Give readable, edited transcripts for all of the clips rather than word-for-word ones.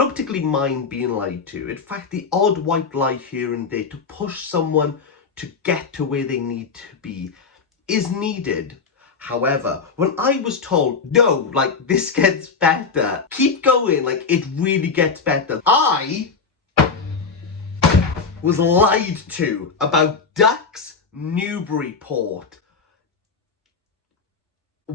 don't particularly mind being lied to. In fact, the odd white lie here and there to push someone to get to where they need to be is needed. However, when I was told, no, like, this gets better, keep going, like, it really gets better, I was lied to about Ducks Newburyport.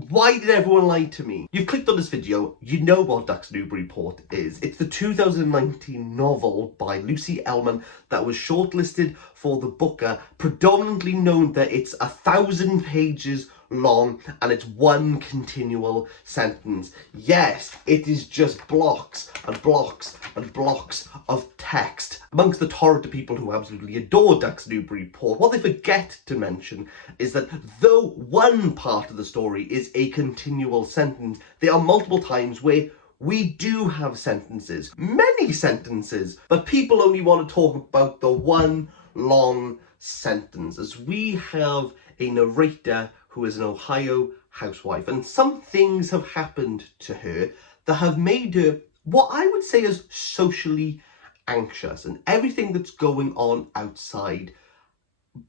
Why did everyone lie to me? You've clicked on this video, you know what Ducks Newburyport is. It's the 2019 novel by Lucy Ellmann that was shortlisted for the Booker, predominantly known that it's 1,000 pages long and it's one continual sentence. Yes, it is just blocks and blocks and blocks of text. Amongst the torrent of people who absolutely adore Ducks Newburyport, what they forget to mention is that though one part of the story is a continual sentence, there are multiple times where we do have sentences, many sentences, but people only want to talk about the one long sentence, as we have a narrator who is an Ohio housewife, and some things have happened to her that have made her what I would say is socially anxious, and everything that's going on outside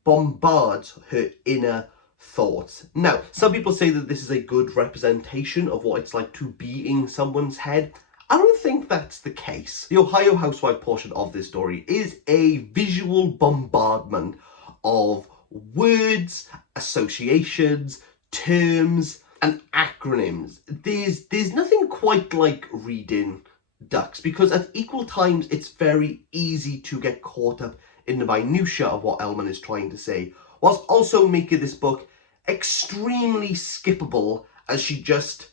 bombards her inner thoughts. Now, some people say that this is a good representation of what it's like to be in someone's head. I don't think that's the case. The Ohio housewife portion of this story is a visual bombardment of words, associations, terms, and acronyms. There's nothing quite like reading Ducks, because at equal times it's very easy to get caught up in the minutiae of what Ellmann is trying to say, whilst also making this book extremely skippable as she just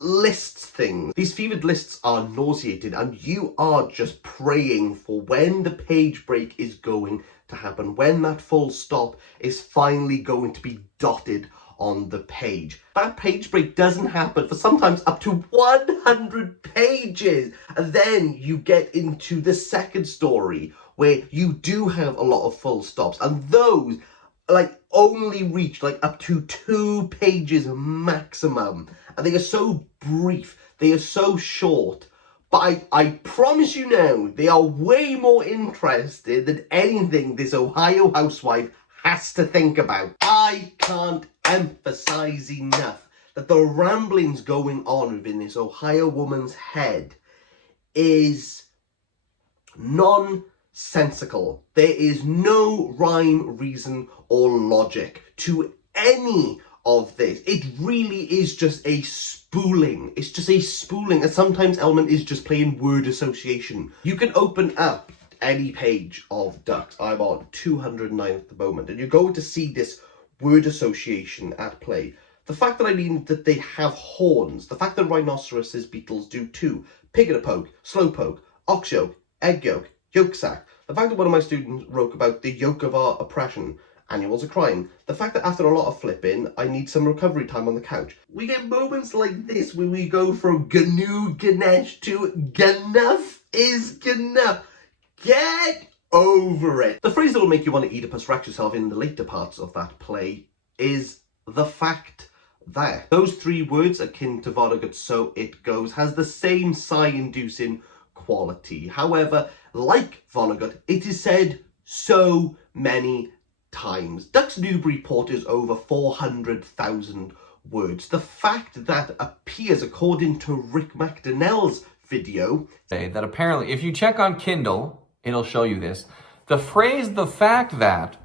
lists things. These fevered lists are nauseating, and you are just praying for when the page break is going to happen, when that full stop is finally going to be dotted on the page. That page break doesn't happen for sometimes up to 100 pages. And then you get into the second story where you do have a lot of full stops, and those like only reach like up to 2 pages maximum, and they are so brief, they are so short, but I promise you now, they are way more interesting than anything this Ohio housewife has to think about. I can't emphasize enough that the ramblings going on within this Ohio woman's head is nonsensical. There is no rhyme, reason, or logic to any of this. It really is just a spooling. It's just a spooling, and sometimes Ellmann is just playing word association. You can open up any page of Ducks. I'm on 209 at the moment, and you're going to see this word association at play. The fact that I mean that they have horns, the fact that rhinoceroses beetles do too, pig in a poke, slow poke, ox yoke, egg yolk, yolk sac, the fact that one of my students wrote about the yoke of our oppression, annuals are crying, the fact that after a lot of flipping, I need some recovery time on the couch. We get moments like this where we go from GNU Ganesh to Gnuff is Gnuff. Get over it. The phrase that will make you want to Oedipus Rex yourself in the later parts of that play is the fact that. Those 3 words, akin to Vonnegut, so it goes, has the same sigh-inducing quality. However, like Vonnegut, it is said so many times. Ducks Newburyport is over 400,000 words. The fact that appears, according to Rick McDonnell's video, that apparently, if you check on Kindle, it'll show you this. The phrase "the fact that"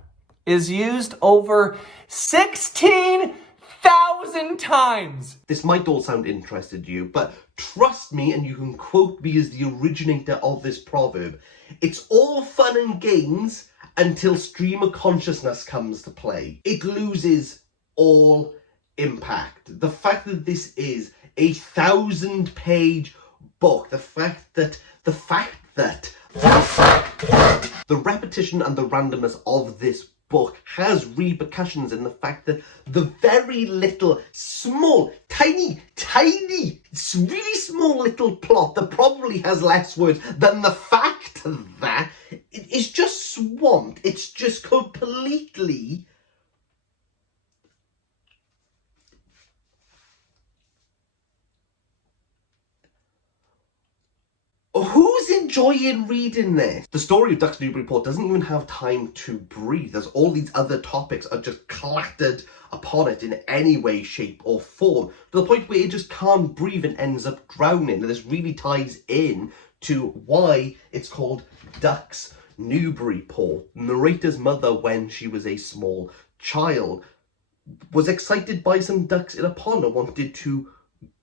is used over 16,000 times. This might all sound interesting to you, but trust me, and you can quote me as the originator of this proverb, it's all fun and games until stream of consciousness comes to play. It loses all impact. The fact that this is a 1,000-page book, the repetition and the randomness of this book has repercussions in the fact that the very little, small, tiny, really small little plot that probably has less words than the fact that it is just swamped. It's just completely who enjoying reading this. The story of Ducks Newburyport doesn't even have time to breathe, as all these other topics are just clattered upon it in any way, shape or form, to the point where it just can't breathe and ends up drowning. And this really ties in to why it's called Ducks Newburyport. The narrator's mother, when she was a small child, was excited by some ducks in a pond and wanted to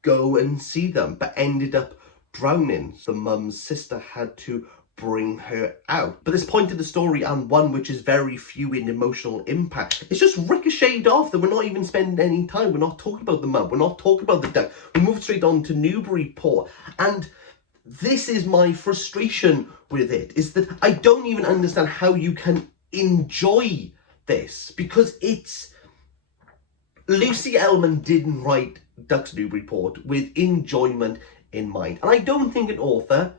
go and see them, but ended up drowning. The mum's sister had to bring her out. But this point in the story, and one which is very few in emotional impact, it's just ricocheted off that we're not even spending any time. We're not talking about the mum. We're not talking about the duck. We move straight on to Newburyport. And this is my frustration with it, is that I don't even understand how you can enjoy this, because it's... Lucy Ellmann didn't write Ducks Newburyport with enjoyment in mind. And I don't think an author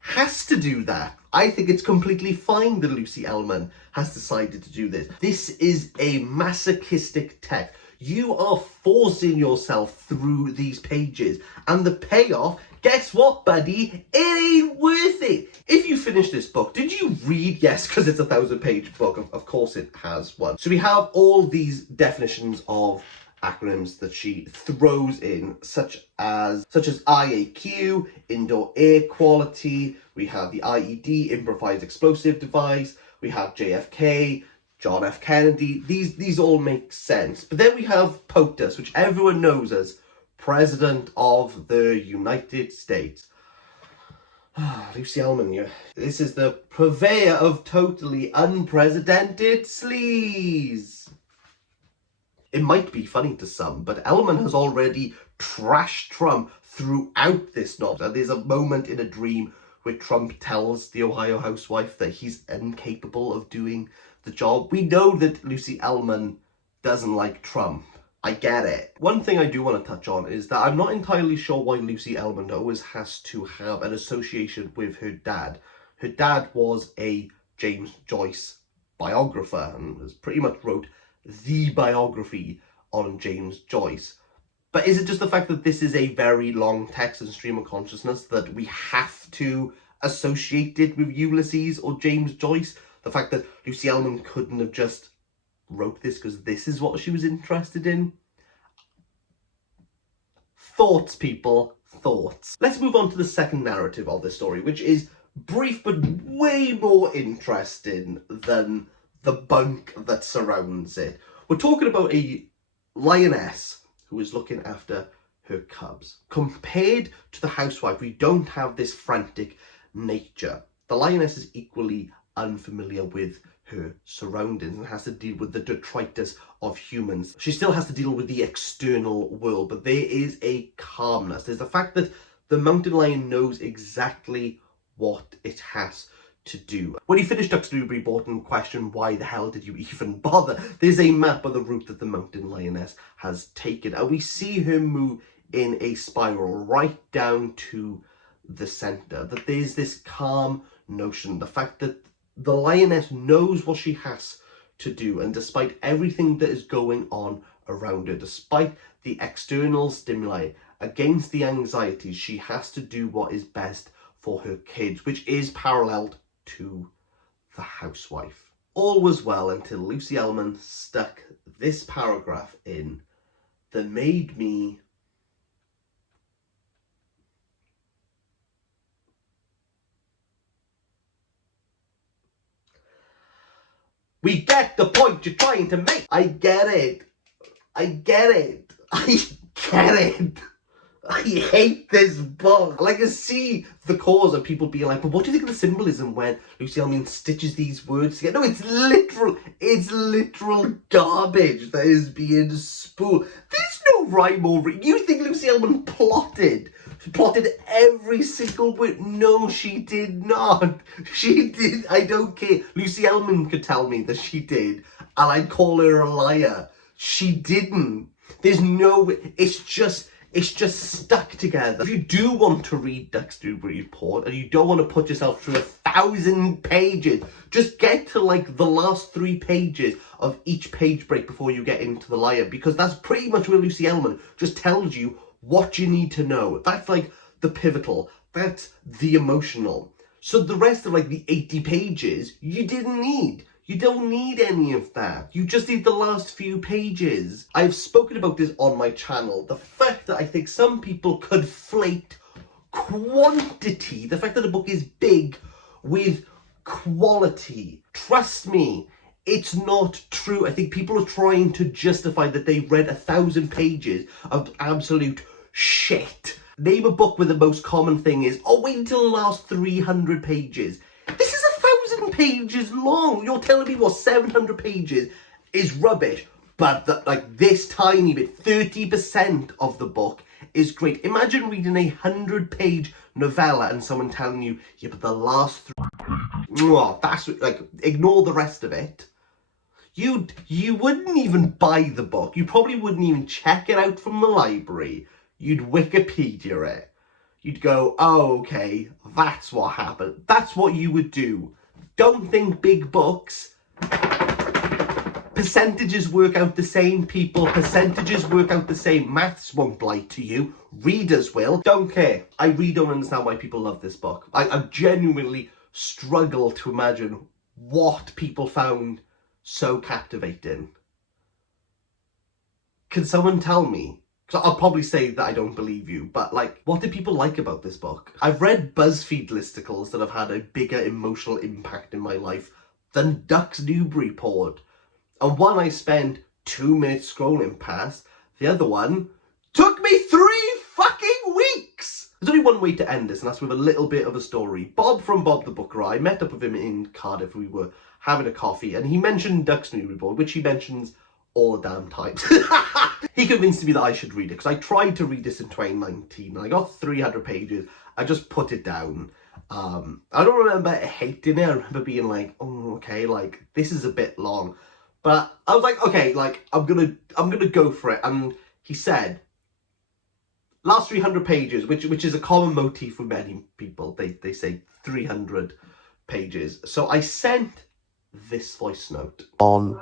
has to do that. I think it's completely fine that Lucy Ellmann has decided to do this. This is a masochistic text. You are forcing yourself through these pages, and the payoff, guess what, buddy? It ain't worth it. If you finish this book, did you read? Yes, because it's a 1,000-page book. Of course it has one. So we have all these definitions of acronyms that she throws in, such as IAQ, indoor air quality. We have the IED, improvised explosive device. We have JFK, John F. Kennedy. These all make sense. But then we have POTUS, which everyone knows as President of the United States. Lucy Ellmann, this is the purveyor of totally unprecedented sleaze. It might be funny to some, but Ellmann has already trashed Trump throughout this novel. There's a moment in a dream where Trump tells the Ohio housewife that he's incapable of doing the job. We know that Lucy Ellmann doesn't like Trump. I get it. One thing I do want to touch on is that I'm not entirely sure why Lucy Ellmann always has to have an association with her dad. Her dad was a James Joyce biographer and has pretty much wrote the biography on James Joyce. But is it just the fact that this is a very long text and stream of consciousness that we have to associate it with Ulysses or James Joyce? The fact that Lucy Ellmann couldn't have just wrote this because this is what she was interested in? Thoughts, people, thoughts. Let's move on to the second narrative of this story, which is brief but way more interesting than the bunk that surrounds it. We're talking about a lioness who is looking after her cubs. Compared to the housewife, we don't have this frantic nature. The lioness is equally unfamiliar with her surroundings and has to deal with the detritus of humans. She still has to deal with the external world, but there is a calmness. There's the fact that the mountain lion knows exactly what it has to do. When you finish Ducks Newburyport and question why the hell did you even bother, there's a map of the route that the mountain lioness has taken, and we see her move in a spiral right down to the center. That there's this calm notion, the fact that the lioness knows what she has to do, and despite everything that is going on around her, despite the external stimuli, against the anxieties, she has to do what is best for her kids, which is paralleled to the housewife. All was well until Lucy Ellmann stuck this paragraph in that made me We get the point you're trying to make. I get it. I get it. I get it. I hate this book. Like, I see the cause of people being like, but what do you think of the symbolism when Lucy Ellmann stitches these words together? No, it's literal garbage that is being spooled. There's no rhyme or You think Lucy Ellmann plotted every single word? No, she did not. She did. I don't care. Lucy Ellmann could tell me that she did, and I'd call her a liar. She didn't. There's no... It's just stuck together. If you do want to read Ducks Newburyport and you don't want to put yourself through 1,000 pages, just get to like the last 3 pages of each page break before you get into the liar, because that's pretty much where Lucy Ellmann just tells you what you need to know. That's like the pivotal. That's the emotional. So the rest of like the 80 pages, you didn't need. You don't need any of that. You just need the last few pages. I've spoken about this on my channel. The fact that I think some people conflate quantity, the fact that a book is big, with quality. Trust me, it's not true. I think people are trying to justify that they read 1,000 pages of absolute shit. Name a book where the most common thing is, oh, wait until the last 300 pages. This is 1,000 pages long. You're telling me what 700 pages is rubbish, but like this tiny bit, 30% of the book is great. Imagine reading a 100-page novella and someone telling you, yeah, but the last 3 pages, that's like, ignore the rest of it. You wouldn't even buy the book. You probably wouldn't even check it out from the library. You'd Wikipedia it. You'd go, oh, okay, that's what happened. That's what you would do. Don't think big books. Percentages work out the same, people. Percentages work out the same. Maths won't lie to you. Readers will. Don't care. I really don't understand why people love this book. I genuinely struggle to imagine what people found so captivating. Can someone tell me? Because I'll probably say that I don't believe you, but like, what did people like about this book? I've read BuzzFeed listicles that have had a bigger emotional impact in my life than Duck's Newburyport. And one I spent 2 minutes scrolling past, the other one took me 3 fucking weeks! There's only one way to end this, and that's with a little bit of a story. Bob from Bob the Booker, I met up with him in Cardiff. We were having a coffee, and he mentioned Duck's Newburyport, which he mentions all the damn time. He convinced me that I should read it, because I tried to read this in 2019, and I got 300 pages. I just put it down. I don't remember hating it. I remember being like, oh, okay, like, this is a bit long. But I was like, okay, like, I'm gonna go for it. And he said, last 300 pages, which is a common motif with many people. They say 300 pages. So I sent this voice note. On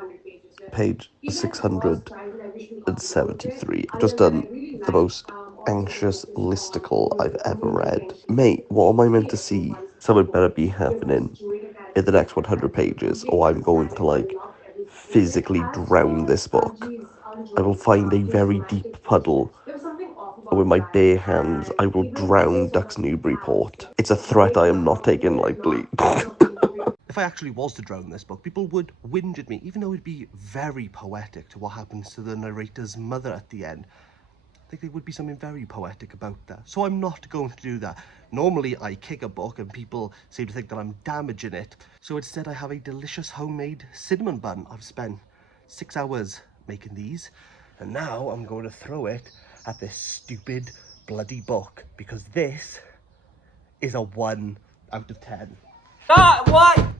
page 673, I've just done the most anxious listicle I've ever read. Mate, what am I meant to see? Something better be happening in the next 100 pages, or I'm going to, like, physically drown this book. I will find a very deep puddle, and with my bare hands, I will drown Duck's Newburyport. It's a threat I am not taking lightly. If I actually was to drown this book, people would whinge at me, even though it'd be very poetic to what happens to the narrator's mother at the end. I think there would be something very poetic about that. So I'm not going to do that. Normally I kick a book and people seem to think that I'm damaging it. So instead I have a delicious homemade cinnamon bun. I've spent 6 hours making these. And now I'm going to throw it at this stupid bloody book. Because this is a 1 out of 10. What?